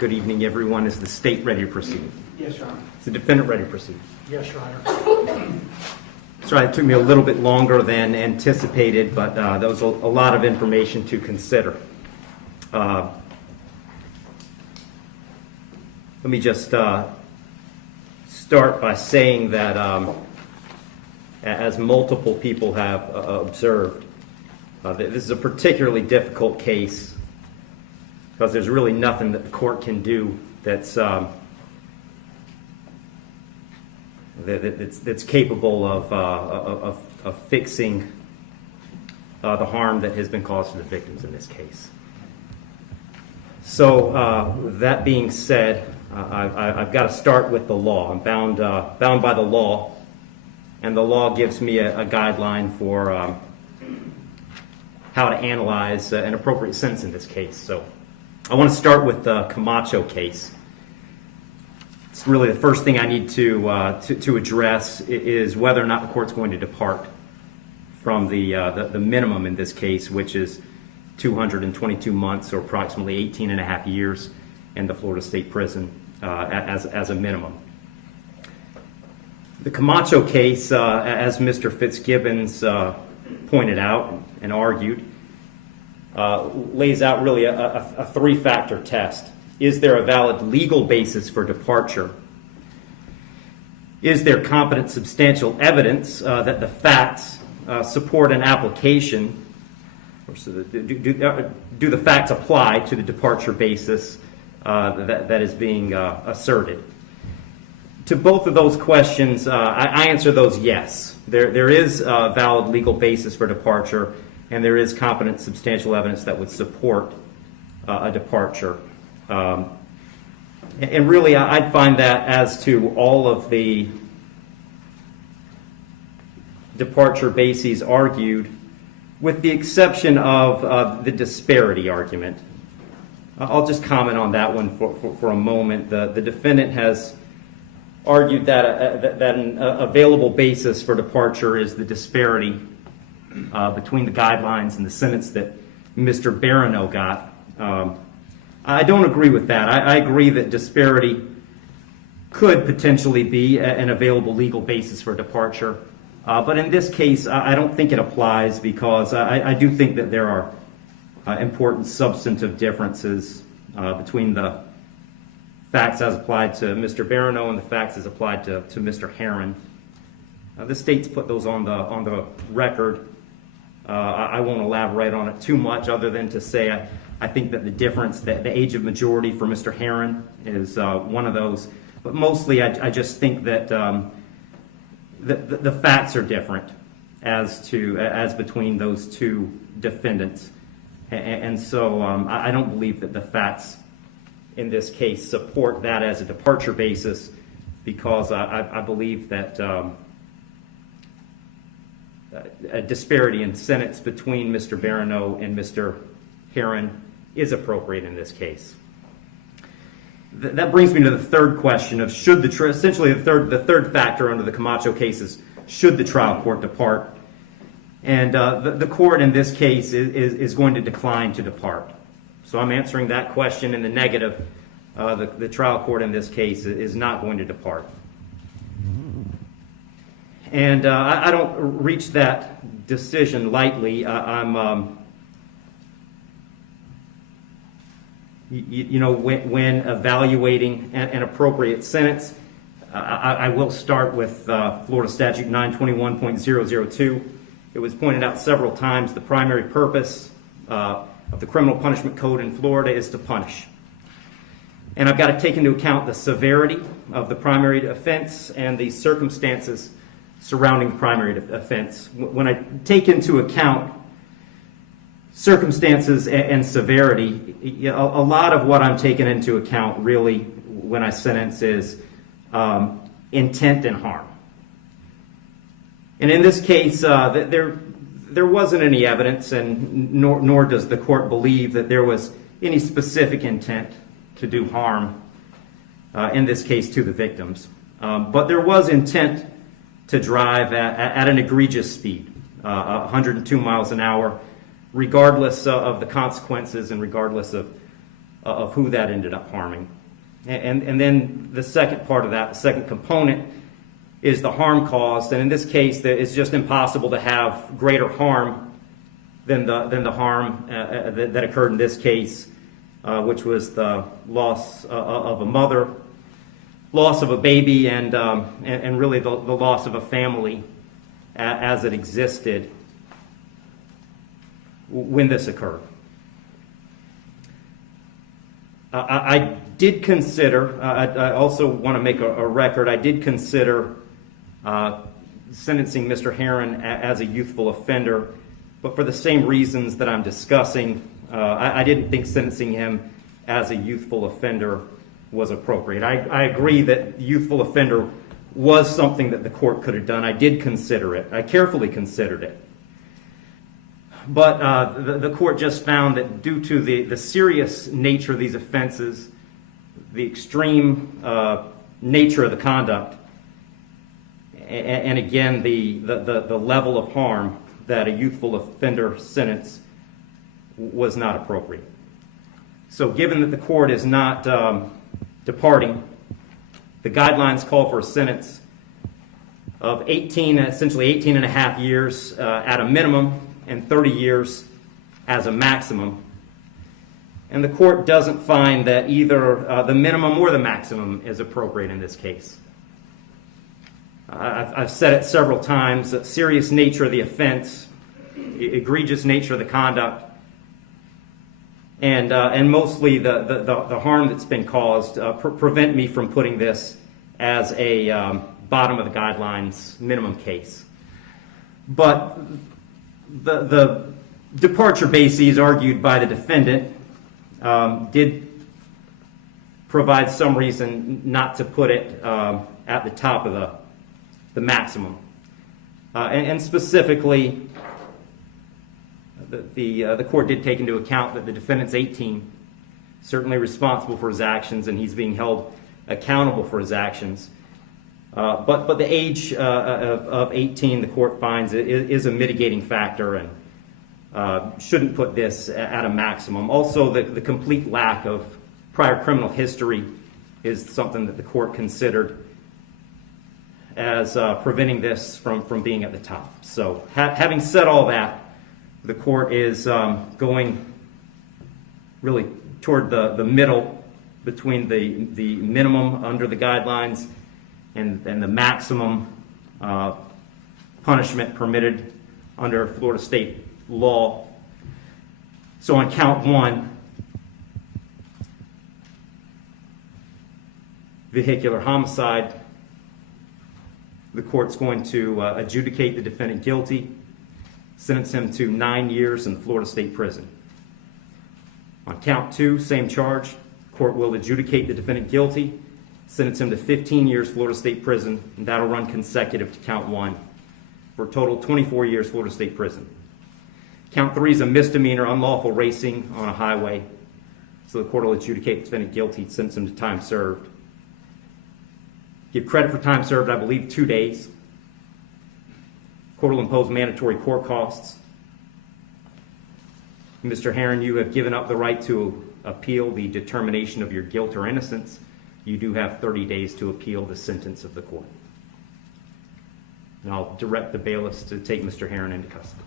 Good evening, everyone. Is the state ready to proceed? Yes, Your Honor. Is the defendant ready to proceed? Yes, Your Honor. Sorry, it took me a little bit longer than anticipated, but there was a lot of information to consider. Let me just start by saying that as multiple people have observed, this is a particularly difficult case because there's really nothing that the court can do that's capable of fixing the harm that has been caused to the victims in this case. So that being said, I've got to start with the law. I'm bound by the law, and the law gives me a guideline for how to analyze an appropriate sentence in this case. So I want to start with the Camacho case. It's really the first thing I need to address is whether or not the court's going to depart from the minimum in this case, which is 222 months or approximately 18 and a half years in the Florida State Prison as a minimum. The Camacho case, as Mr. Fitzgibbons pointed out and argued, lays out really a three-factor test. Is there a valid legal basis for departure? Is there competent substantial evidence that the facts support an application? Or so do the facts apply to the departure basis that is being asserted? To both of those questions, I answer those yes. There is a valid legal basis for departure, and there is competent substantial evidence that would support a departure. And really, I'd find that as to all of the departure bases argued, with the exception of the disparity argument. I'll just comment on that one for a moment. The defendant has argued that an available basis for departure is the disparity between the guidelines and the sentence that Mr. Barano got. I don't agree with that. I agree that disparity could potentially be an available legal basis for departure. But in this case, I don't think it applies because I do think that there are important substantive differences between the facts as applied to Mr. Barano and the facts as applied to Mr. Herron. The state's put those on the record. I won't elaborate on it too much other than to say I think that the difference, the age of majority for Mr. Herron is one of those. But mostly I just think that the facts are different as between those two defendants. And so I don't believe that the facts in this case support that as a departure basis because I believe that a disparity in sentence between Mr. Barano and Mr. Herron is appropriate in this case. That brings me to the third question of should essentially the third factor under the Camacho case is should the trial court depart? And the court in this case is going to decline to depart. So I'm answering that question in the negative. The trial court in this case is not going to depart. And I don't reach that decision lightly. When evaluating an appropriate sentence, I will start with Florida Statute 921.002. It was pointed out several times the primary purpose of the criminal punishment code in Florida is to punish. And I've got to take into account the severity of the primary offense and the circumstances surrounding the primary offense. When I take into account circumstances and severity, a lot of what I'm taking into account really when I sentence is intent and harm. And in this case, there wasn't any evidence, and nor does the court believe that there was any specific intent to do harm, in this case to the victims. But there was intent to drive at an egregious speed, 102 miles an hour, regardless of the consequences and regardless of of who that ended up harming. And then the second part of that, the second component, is the harm caused. And in this case, it's just impossible to have greater harm than the harm that occurred in this case, which was the loss of a mother, loss of a baby, and really the loss of a family as it existed when this occurred. I did consider, I also want to make a record, I did consider sentencing Mr. Herron as a youthful offender, but for the same reasons that I'm discussing, I didn't think sentencing him as a youthful offender was appropriate. I agree that youthful offender was something that the court could have done. I did consider it. I carefully considered it. But the court just found that due to the serious nature of these offenses, the extreme nature of the conduct, and again, the level of harm, that a youthful offender sentence was not appropriate. So given that the court is not departing, the guidelines call for a sentence of essentially 18 and a half years at a minimum and 30 years as a maximum. And the court doesn't find that either the minimum or the maximum is appropriate in this case. I've said it several times, that serious nature of the offense, egregious nature of the conduct, and mostly the harm that's been caused prevent me from putting this as a bottom of the guidelines minimum case. But the departure bases argued by the defendant did provide some reason not to put it at the top of the maximum. And specifically, the court did take into account that the defendant's 18, certainly responsible for his actions, and he's being held accountable for his actions. But the age of 18, the court finds, is a mitigating factor and shouldn't put this at a maximum. Also, the complete lack of prior criminal history is something that the court considered as preventing this from being at the top. So having said all that, the court is going really toward the middle between the minimum under the guidelines and the maximum punishment permitted under Florida state law. So on count one, vehicular homicide, the court's going to adjudicate the defendant guilty, sentence him to 9 years in the Florida State Prison. On count two, same charge, court will adjudicate the defendant guilty, sentence him to 15 years Florida State Prison, and that'll run consecutive to count one, for a total 24 years Florida State Prison. Count three is a misdemeanor, unlawful racing on a highway, so the court will adjudicate the defendant guilty, sentence him to time served. Give credit for time served, I believe, 2 days. Court will impose mandatory court costs. Mr. Herron, you have given up the right to appeal the determination of your guilt or innocence. You do have 30 days to appeal the sentence of the court. And I'll direct the bailiffs to take Mr. Herron into custody.